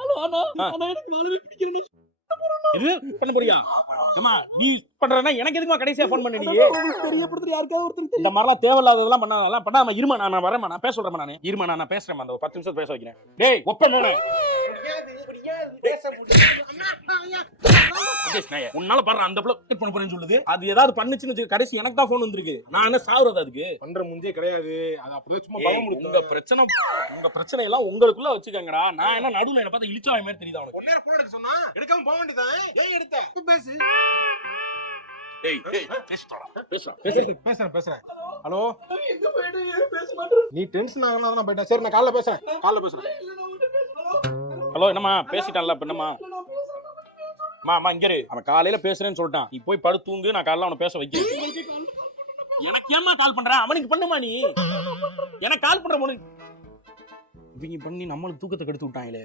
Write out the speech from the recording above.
Hello அண்ணா அண்ணா எனக்கு வாழவே பிடிக்கலண்ணா. இது பண்ண போறியா? அம்மா நீ பண்றனா எனக்கு எதுக்குமா கடைசியா ஃபோன் பண்ண நீ? உங்களுக்கு தெரியப்படுத்துற யாருக்காவது ஒருத்தருக்கு இந்த மாதிரிலாம் தேவையில்லாததெல்லாம் பண்ணாம இருமா, நான் வரேன், நான் பேச சொல்றேன், நான் இருமா, நான் பேசுறேன், அந்த 10 நிமிஷம் பேச வைக்கிறேன். டேய் ஒப்பண்ணே உன்னால பாரு அந்த புள்ள கட் பண்ண போறேன்னு சொல்லுது. அது ஏதாவது பண்ணுச்சுன்னு கடைசி எனக்கு தான் போன் வந்திருக்கு. நான் என்ன சாவுறது அதுக்கு? பண்ற முஞ்சே கிடையாது. அது அப்படியே சும்மா பலம் கொடுத்து. உங்க பிரச்சனை எல்லாம் உங்களுக்குள்ள வச்சுக்கங்கடா. நான் என்ன நடுவுல என்ன பார்த்தா இழிச்சா மாதிரி தெரியுதா உனக்கு? ஒன்னே போன் எடுக்க சொன்னா எடுக்காம போக வேண்டியதான். ஏன் எடுத்த? பேசு. டேய் பேசுடா. பேசுறேன். ஹலோ எங்க போயிட்டு பேச மாட்டேன். நீ டென்ஷன் ஆகனா நான் போய்ட்டேன். சரி நான் காலைல பேசுறேன். ஹலோ என்னம்மா பேசிட்டான்ல இப்ப என்னம்மா? அம்மா இங்க இரு. அவன் காலையில பேசுறேன்னு சொல்லிட்டான். நீ போய் படு தூங்கு, நான் காலையில அவனை பேச வைக்கிறேன். எனக்கு ஏம்மா கால் பண்ற? அவனுக்கு பண்ணுமா நீ? எனக்கு கால் பண்ற போது இவங்க பண்ணி நம்மளுக்கு தூக்கத்தை கெடுத்து விட்டாங்களே.